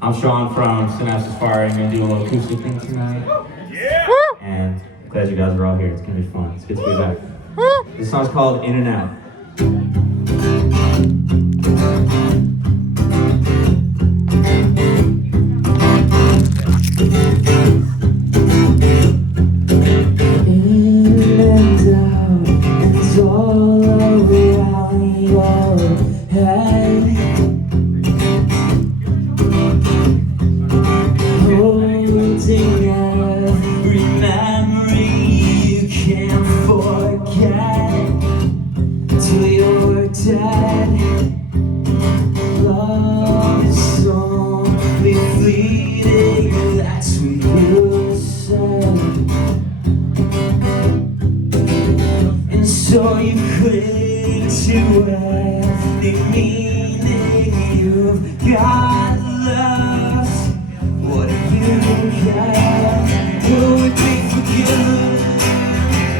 I'm Sean from Synapses. I'm gonna do a little acoustic thing tonight. Yeah! And I'm glad you guys are all here. It's gonna be fun. It's good to be back. This song's called In and Out. Till you're dead, love is only fleeting, that's what you said. And so you cling to every meaning you've got left. What do you get? Will we be forgiven?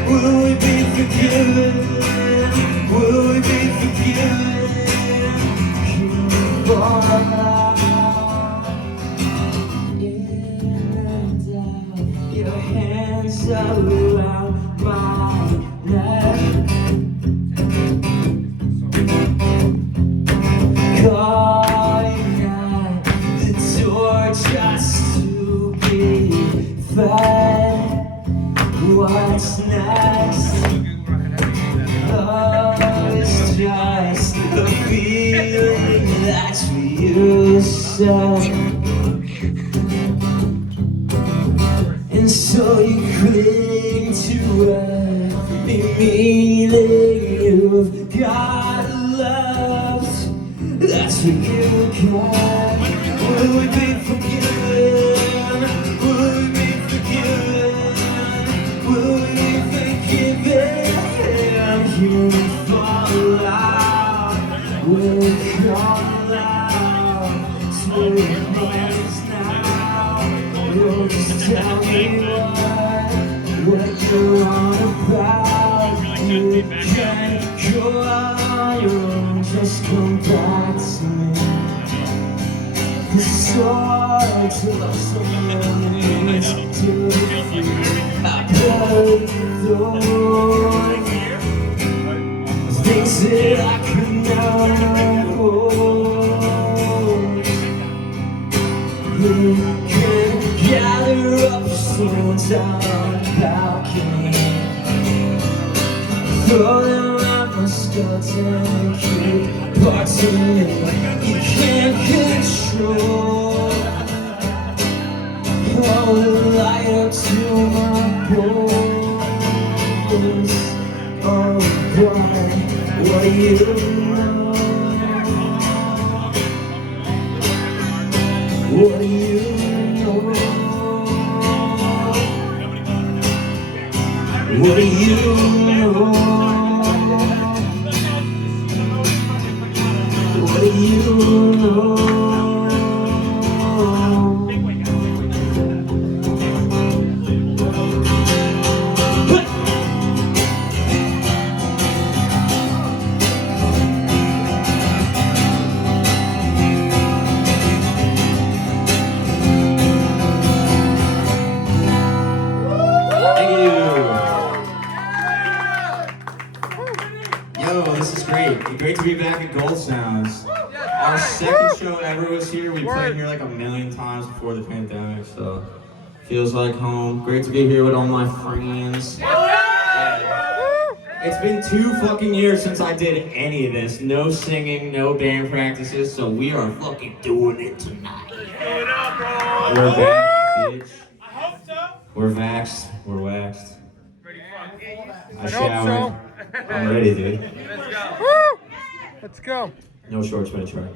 Will we be forgiven? Will we be forgiven? Keep on in and out, your hands around my neck, calling at the door just to be fed. What's next? Love is just a feeling, that's what you said. And so you cling to every meaning you've got left, that's what you get. Will we be forgiven? Will we be forgiven? Will we be forgiven? You fall out, we'll come out, sweet boys now. You'll just tell me what you're on about. You can't go on your own, just come back to me. 'Cause it's so hard to love someone who's different. I put the door. Things that I could not hold. You can gather up stones on the balcony, throw them at my skeleton and keep parts of me you can't control. Hold the light up to my bones. Oh boy, what do you know? What do you know? What do you know? What do you know? Yo, this is great. Great to be back at Gold Sounds. Our second show ever was here. We played here like a million times before the pandemic, so feels like home. Great to be here with all my friends. It's been 2 fucking years since I did any of this. No singing, no band practices, so we are fucking doing it tonight. We're back, bitch. We're vaxxed. We're waxed. I showered. I'm ready, dude. Let's go. No shorts, but I tried.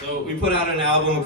So we put out an album